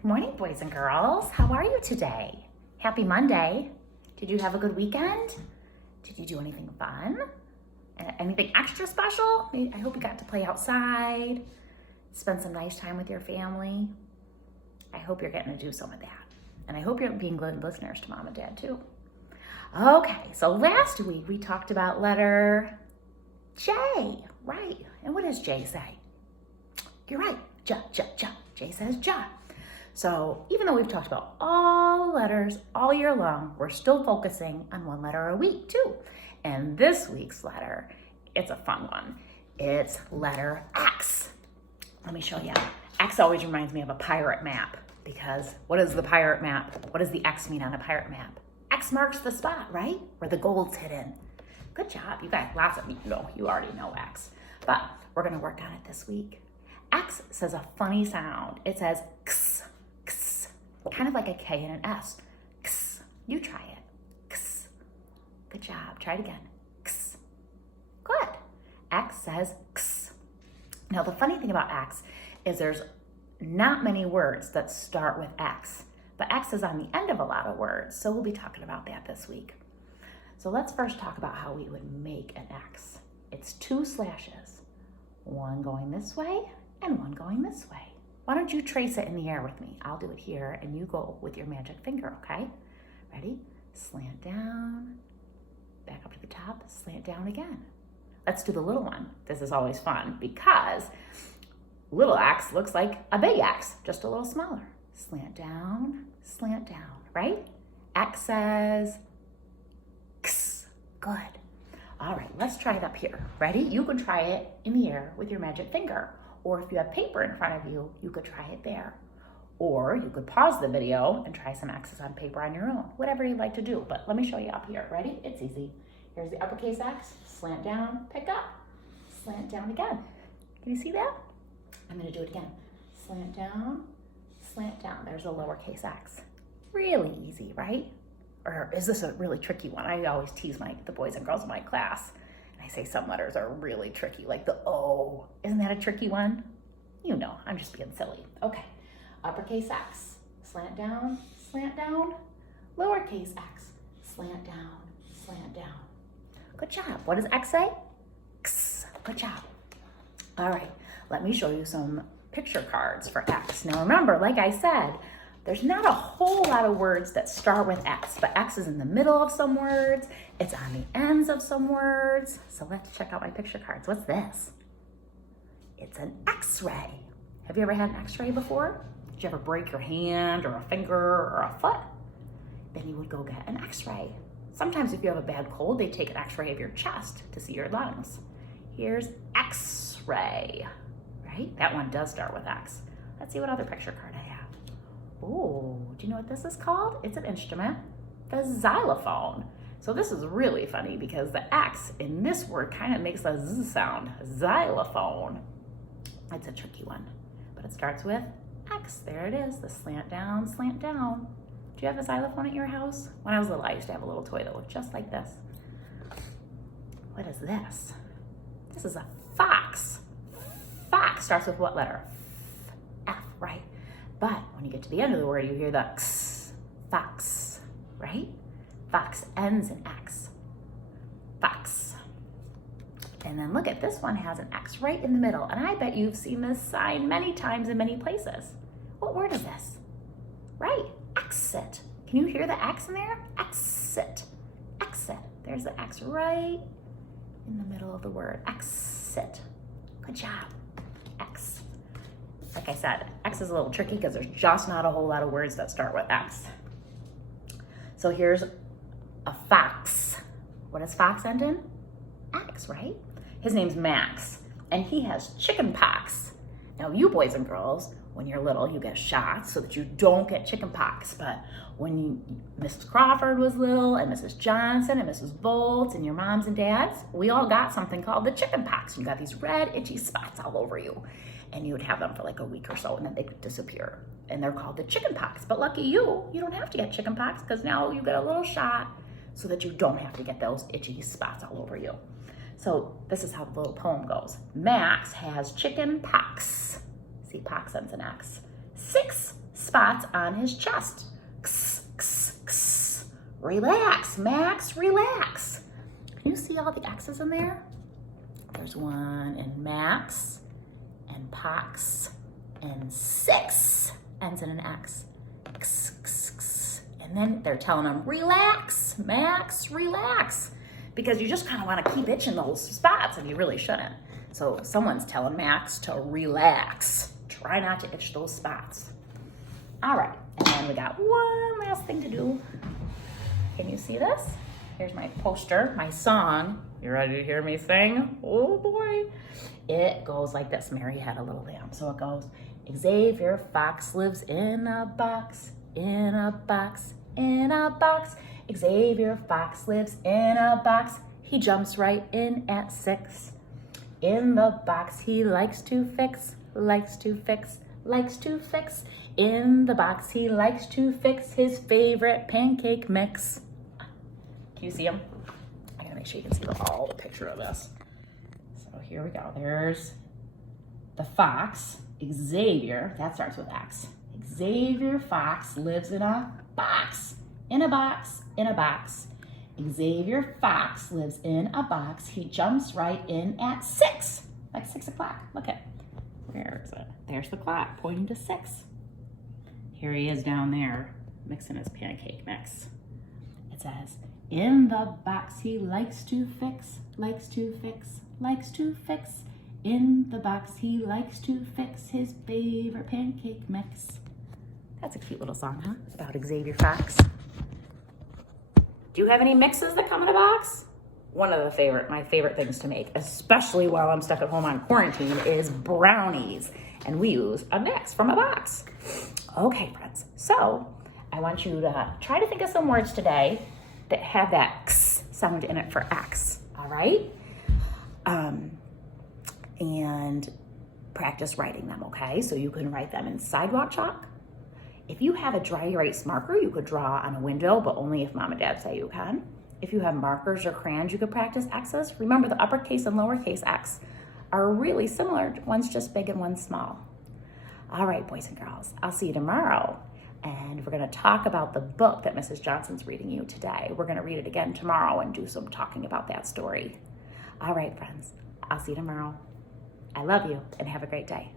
Good morning, boys and girls. How are you today? Happy Monday. Did you have a good weekend? Did you do anything fun? Anything extra special? I hope you got to play outside, spend some nice time with your family. I hope you're getting to do some of that. And I hope you're being good listeners to Mom and Dad too. Okay, so last week we talked about letter J, right? And what does J say? You're right, J. J says J. So even though we've talked about all letters all year long, we're still focusing on one letter a week too. And this week's letter, it's a fun one. It's letter X. Let me show you. X always reminds me of a pirate map because what is the pirate map? What does the X mean on a pirate map? X marks the spot, right? Where the gold's hidden. Good job. You guys, lots of you know, you already know X. But we're going to work on it this week. X says a funny sound. It says X, X, kind of like a K and an S. X. You try it. X. Good job. Try it again. X. Good. X says X. Now, the funny thing about X is there's not many words that start with X, but X is on the end of a lot of words, so we'll be talking about that this week. So let's first talk about how we would make an X. It's 2 slashes, one going this way and one going this way. Why don't you trace it in the air with me? I'll do it here and you go with your magic finger, okay? Ready? Slant down, back up to the top, slant down again. Let's do the little one. This is always fun because little X looks like a big X, just a little smaller. Slant down, right? X says X. Good. All right, let's try it up here. Ready? You can try it in the air with your magic finger. Or if you have paper in front of you, you could try it there. Or you could pause the video and try some X's on paper on your own, whatever you'd like to do. But let me show you up here. Ready? It's easy. Here's the uppercase X, slant down, pick up, slant down again. Can you see that? I'm gonna do it again. Slant down, there's a lowercase X. Really easy, right? Or is this a really tricky one? I always tease the boys and girls in my class. And I say some letters are really tricky, like the O. Isn't that a tricky one? You know, I'm just being silly. Okay, uppercase X, slant down, lowercase X, slant down. Good job. What does X say? X. Good job. All right, let me show you some picture cards for X. Now remember, like I said, there's not a whole lot of words that start with X, but X is in the middle of some words. It's on the ends of some words. So let's check out my picture cards. What's this? It's an X-ray. Have you ever had an X-ray before? Did you ever break your hand or a finger or a foot? Then you would go get an X-ray. Sometimes if you have a bad cold, they take an X-ray of your chest to see your lungs. Here's X-ray, right? That one does start with X. Let's see what other picture card I have. Oh, do you know what this is called? It's an instrument, the xylophone. So this is really funny because the X in this word kind of makes a Z sound, xylophone. It's a tricky one, but it starts with X. There it is, the slant down. Do you have a xylophone at your house? When I was little, I used to have a little toy that looked just like this. What is this? This is a fox. Fox starts with what letter? F, right? But when you get to the end of the word, you hear the X, fox, right? Fox ends in X, fox. And then look at this one has an X right in the middle. And I bet you've seen this sign many times in many places. What word is this? Right, exit. Can you hear the X in there? Exit, exit. There's the X right in the middle of the word, exit. Good job, X. Like I said, X is a little tricky because there's just not a whole lot of words that start with X. So here's a fox. What does fox end in? X, right? His name's Max, and he has chicken pox. Now you boys and girls, when you're little, you get shots so that you don't get chicken pox. But when Mrs. Crawford was little, and Mrs. Johnson, and Mrs. Volts, and your moms and dads, we all got something called the chicken pox. You got these red, itchy spots all over you. And you would have them for like a week or so, and then they could disappear. And they're called the chicken pox. But lucky you don't have to get chicken pox because now you get a little shot so that you don't have to get those itchy spots all over you. So this is how the little poem goes. Max has chicken pox. See, pox ends in X. 6 spots on his chest. X, x, x. Relax, Max, relax. Can you see all the X's in there? There's one in Max and Pox and 6 ends in an X. X, x, x. And then they're telling him, relax, Max, relax. Because you just kind of want to keep itching those spots and you really shouldn't. So someone's telling Max to relax. Try not to itch those spots. All right, and then we got one last thing to do. Can you see this? Here's my poster, my song. You ready to hear me sing? Oh boy. It goes like this. Mary had a little lamb. So it goes, Xavier Fox lives in a box, in a box, in a box. Xavier Fox lives in a box. He jumps right in at 6. In the box he likes to fix, likes to fix, likes to fix. In the box he likes to fix his favorite pancake mix. Can you see him? I gotta make sure you can see all the picture of this. So here we go. There's the fox, Xavier, that starts with X. Xavier Fox lives in a box, in a box, in a box. Xavier Fox lives in a box. He jumps right in at 6, like 6 o'clock. Look at, where is it? There's the clock pointing to 6. Here he is down there mixing his pancake mix. It says, in the box he likes to fix, likes to fix, likes to fix. In the box he likes to fix his favorite pancake mix. That's a cute little song, huh? About Xavier Fox. Do you have any mixes that come in a box? One of my favorite things to make, especially while I'm stuck at home on quarantine, is brownies. And we use a mix from a box. Okay, friends. So I want you to try to think of some words today that have that X sound in it for X. All right? And practice writing them, okay? So you can write them in sidewalk chalk. If you have a dry erase marker, you could draw on a window, but only if mom and dad say you can. If you have markers or crayons, you could practice X's. Remember, the uppercase and lowercase X are really similar. One's just big and one's small. All right, boys and girls, I'll see you tomorrow. And we're gonna talk about the book that Mrs. Johnson's reading you today. We're gonna read it again tomorrow and do some talking about that story. All right, friends, I'll see you tomorrow. I love you and have a great day.